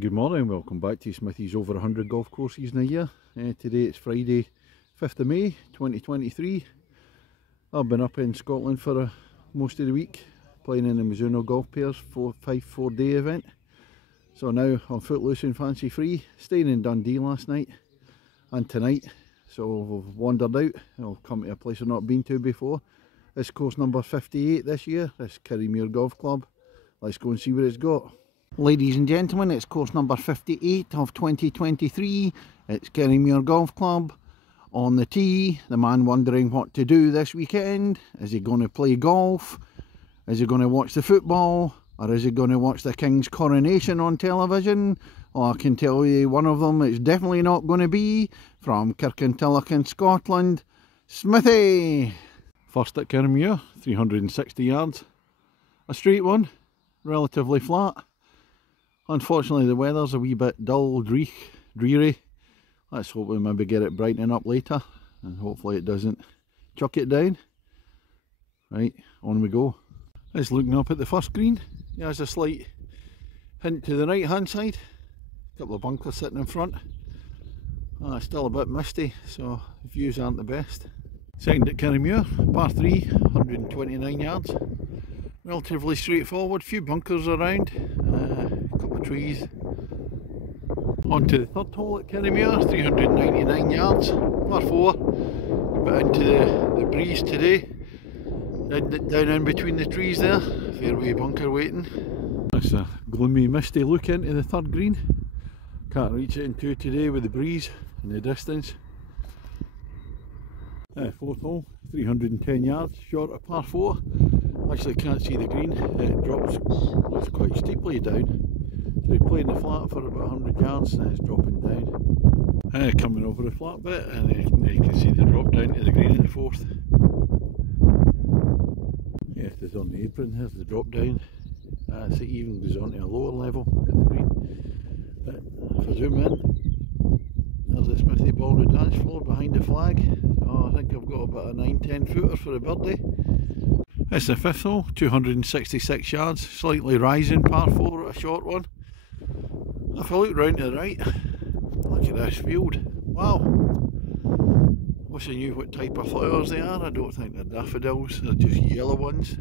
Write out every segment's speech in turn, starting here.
Good morning, welcome back to Smithy's over 100 golf courses in a year. Today it's Friday 5th of May 2023. I've been up in Scotland for most of the week playing in the Mizuno Golf Pairs 4-day event. So now I'm footloose and fancy free, staying in Dundee last night and tonight. So we've wandered out, I've come to a place I've not been to before. It's course number 58 this year, this Kirriemuir Golf Club. Let's go and see what it's got. Ladies and gentlemen, it's course number 58 of 2023. It's Kirriemuir Golf Club. On the tee, the man wondering what to do this weekend. Is he going to play golf? Is he going to watch the football? Or is he going to watch the King's coronation on television? Well, I can tell you one of them it's definitely not going to be. From Kirriemuir in Scotland, Smithy. First at Kirriemuir, 360 yards. A straight one, relatively flat. Unfortunately the weather's a wee bit dull, dreary. Let's hope we maybe get it brightening up later and hopefully it doesn't chuck it down. Right, on we go. It's looking up at the first green. There's a slight hint to the right hand side. A couple of bunkers sitting in front. It's still a bit misty, so the views aren't the best. Second at Kirriemuir, par 3, 129 yards. Relatively straightforward, few bunkers around, a couple of trees. On to the third hole at Kirriemuir, 399 yards, par 4, but into the breeze today, down in between the trees there, fairway bunker waiting. That's a gloomy misty look into the third green, can't reach it into today with the breeze in the distance. Fourth hole, 310 yards, short of par 4. Actually can't see the green, it drops quite steeply down. So he's playing the flat for about 100 yards and it's dropping down. Coming over the flat bit and you can see the drop down to the green in the fourth. Yes, it's on the apron, here's the drop down. So it even goes on to a lower level at the green. But if I zoom in, there's the Smithy ball on the dance floor behind the flag. Oh, I think I've got about a 9-10 footer for a birdie. It's the fifth hole, 266 yards, slightly rising, par 4 at a short one. If I look round to the right, look at this field. Wow! Wish I knew what type of flowers they are. I don't think they're daffodils, they're just yellow ones.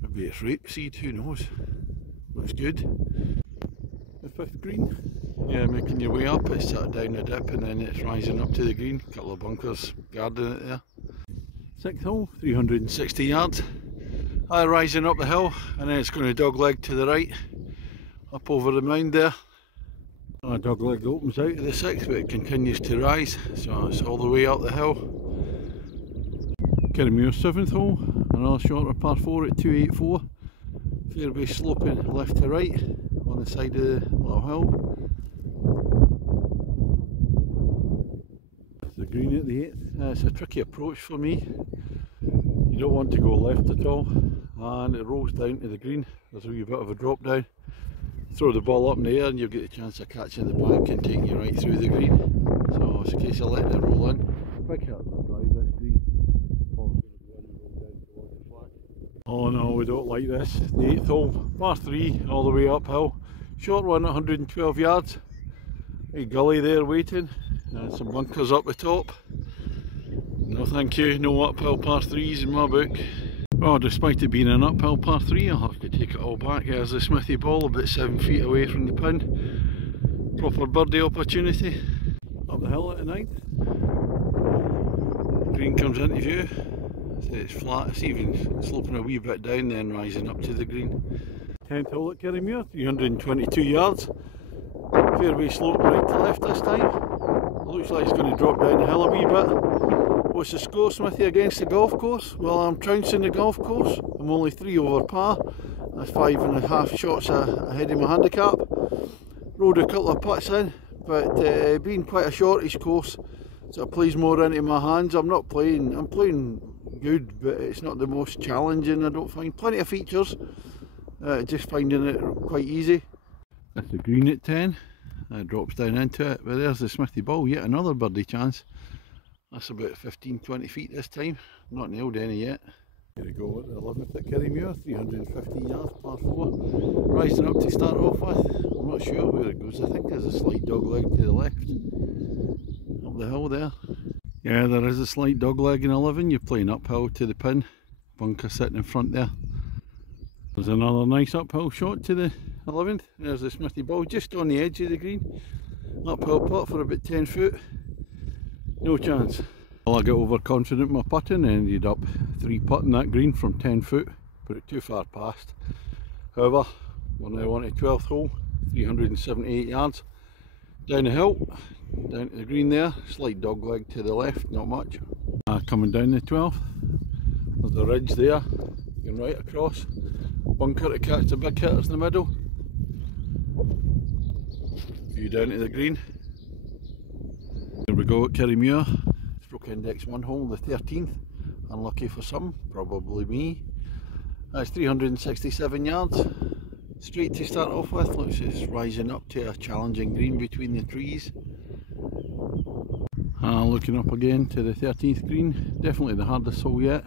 Maybe it's rapeseed, who knows. Looks good. The fifth green, yeah, making your way up, it's sort of down the dip and then it's rising up to the green. A couple of bunkers guarding it there. Sixth hole, 360 yards. Rising up the hill and then it's going to dogleg to the right, up over the mound there. Dogleg opens out of the sixth but it continues to rise, so it's all the way up the hill. Kirriemuir seventh hole, another shorter par 4 at 284. Fairway sloping left to right on the side of the little hill. The green at the 8th, it's a tricky approach for me. You don't want to go left at all and it rolls down to the green. There's a wee bit of a drop down. Throw the ball up in the air and you'll get a chance of catching the bank and taking you right through the green. So it's a case of letting it roll in. Quick help to drive this green. Oh no, we don't like this. The 8th hole, par 3, all the way uphill. Short one, 112 yards. A gully there waiting. And some bunkers up the top. No thank you, no uphill par 3s in my book. Well, despite it being an uphill par 3, I'll have to take it all back. There's the Smithy ball about 7 feet away from the pin. Proper birdie opportunity. Up the hill at the 9th. Green comes into view. It's flat, it's even sloping a wee bit down then rising up to the green. 10th hole at Kirriemuir, 322 yards. Fairway slope right to left this time. Looks like it's going to drop down the hill a wee bit. What's the score, Smithy, against the golf course? Well, I'm trouncing the golf course. I'm only 3 over par. That's 5.5 shots ahead of my handicap. Rode a couple of putts in, but being quite a shortish course, so it plays more into my hands. I'm playing good, but it's not the most challenging, I don't find. Plenty of features, just finding it quite easy. That's the green at 10. Drops down into it, but there's the Smithy ball, yet another birdie chance. That's about 15-20 feet this time, not nailed any yet. Here we go at the 11th at Kirriemuir, 350 yards, par 4. Rising up to start off with. I'm not sure where it goes. I think there's a slight dog leg to the left. Up the hill there. Yeah, there is a slight dog leg in 11. You're playing uphill to the pin. Bunker sitting in front there. There's another nice uphill shot to the 11th. There's the Smithy ball just on the edge of the green. Uphill putt for about 10 foot. No chance. Well, I got overconfident in my putting and ended up 3-putting that green from 10 foot. Put it too far past. However, we're now on to 12th hole, 378 yards. Down the hill, down to the green there. Slight dog leg to the left, not much. Coming down the 12th. There's a ridge there, going right across. Bunker to catch the big hitters in the middle. View down to the green. Here we go at Kirriemuir. Stroke index 1 hole, the 13th. Unlucky for some, probably me. That's 367 yards. Straight to start off with. Looks like it's rising up to a challenging green between the trees. Looking up again to the 13th green. Definitely the hardest hole yet.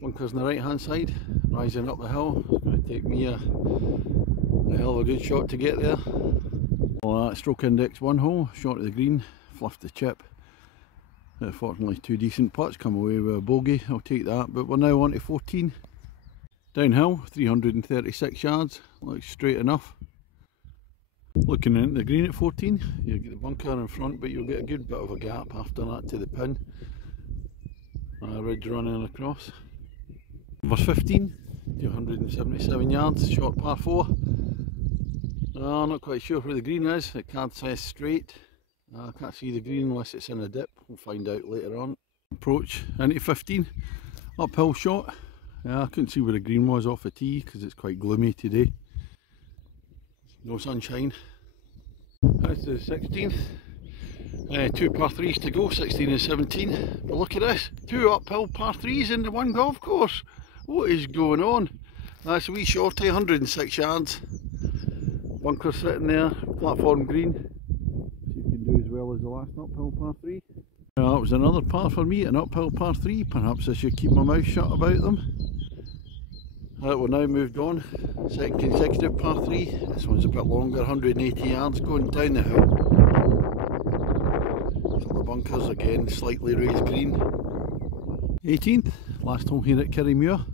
Bunkers on the right hand side, rising up the hill. It's going to take me a hell of a good shot to get there. Well, that stroke index 1 hole, shot to the green, fluffed the chip. Fortunately 2 decent putts, come away with a bogey, I'll take that. But we're now on to 14. Downhill, 336 yards, looks straight enough. Looking at the green at 14, you get the bunker in front, but you'll get a good bit of a gap after that to the pin. Ridge running across. Number 15, 277 yards, short par 4. Not quite sure where the green is, the card says straight. I can't see the green unless it's in a dip, we'll find out later on. Approach into 15, uphill shot. I couldn't see where the green was off the tee because it's quite gloomy today. No sunshine. That's the 16th. 2 par 3s to go, 16 and 17. But look at this, 2 uphill par 3s in the one golf course. What is going on? That's a wee shorty, 106 yards. Bunker sitting there, platform green. See if you can do as well as the last uphill par 3. That was another par for me, an uphill par 3. Perhaps I should keep my mouth shut about them. Right, we're now moved on. Second consecutive par 3. This one's a bit longer, 180 yards going down the hill. The bunkers again, slightly raised green. 18th, last hole here at Kirriemuir.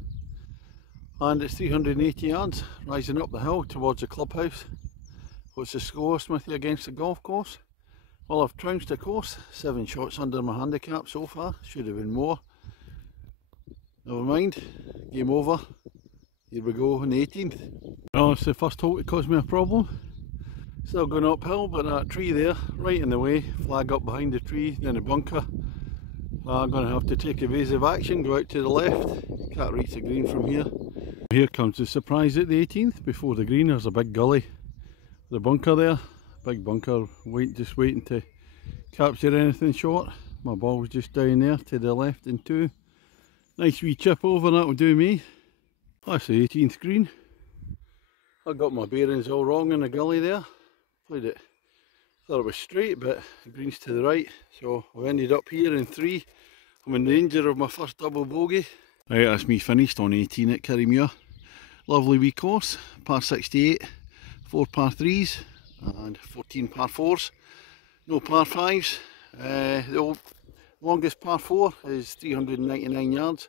And it's 380 yards, rising up the hill towards the clubhouse. What's the score, Smithy, against the golf course? Well, I've trounced the course, 7 shots under my handicap so far, should have been more. Never mind, game over. Here we go on the 18th. Well, it's the first hole to cause me a problem. Still going uphill, but that tree there, right in the way, flag up behind the tree, then a bunker. I'm going to have to take evasive action, go out to the left, can't reach the green from here. Here comes the surprise at the 18th, before the green there's a big gully. The bunker there, big bunker, just waiting to capture anything short. My ball was just down there to the left in 2. Nice wee chip over, that will do me. That's the 18th green. I got my bearings all wrong in the gully there. Played it, thought it was straight, but the green's to the right, so we ended up here in 3. I'm in danger of my first double bogey. Right, that's me finished on 18 at Kirriemuir. Lovely wee course, par 68, 4 par 3s and 14 par 4s. No par 5s. The longest par 4 is 399 yards.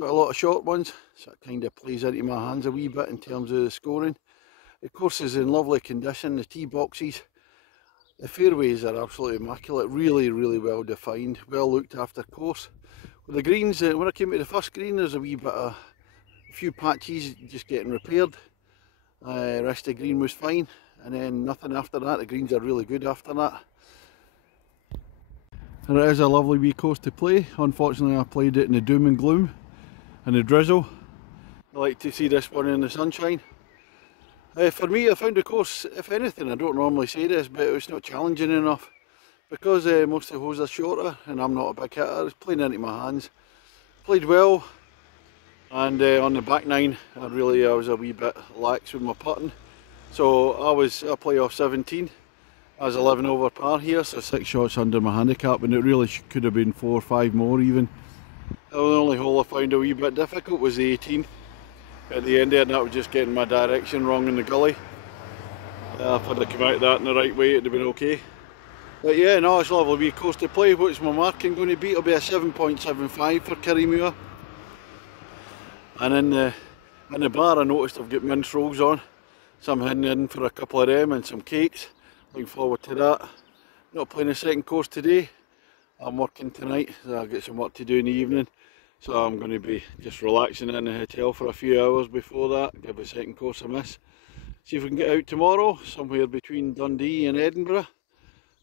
Got a lot of short ones, so it kind of plays into my hands a wee bit in terms of the scoring. The course is in lovely condition, the tee boxes. The fairways are absolutely immaculate, really well defined, well looked after course. With the greens, when I came to the first green, there's a few patches just getting repaired. The rest of the green was fine, and then nothing after that. The greens are really good after that. And it is a lovely wee course to play. Unfortunately, I played it in the doom and gloom and the drizzle. I like to see this one in the sunshine. For me, I found the course, if anything, I don't normally say this, but it's not challenging enough. Because most of the holes are shorter and I'm not a big hitter, it's playing into my hands. Played well, and on the back 9, I was a wee bit lax with my putting. So I play off 17. I was 11 over par here, so 6 shots under my handicap, and it really could have been 4 or 5 more even. The only hole I found a wee bit difficult was the 18 at the end there, and that was just getting my direction wrong in the gully. If I'd have come out of that in the right way, it'd have been okay. But yeah, no, it's a lovely wee course to play. What's my marking going to be? It'll be a 7.75 for Kirriemuir. And in the bar I noticed I've got mince rolls on, so I'm heading in for a couple of them and some cakes. Looking forward to that. Not playing a second course today. I'm working tonight, so I'll get some work to do in the evening. So I'm going to be just relaxing in the hotel for a few hours before that, give the second course a miss. See if we can get out tomorrow, somewhere between Dundee and Edinburgh.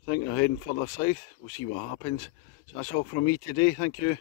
I think I'm heading further south, we'll see what happens. So that's all from me today, thank you.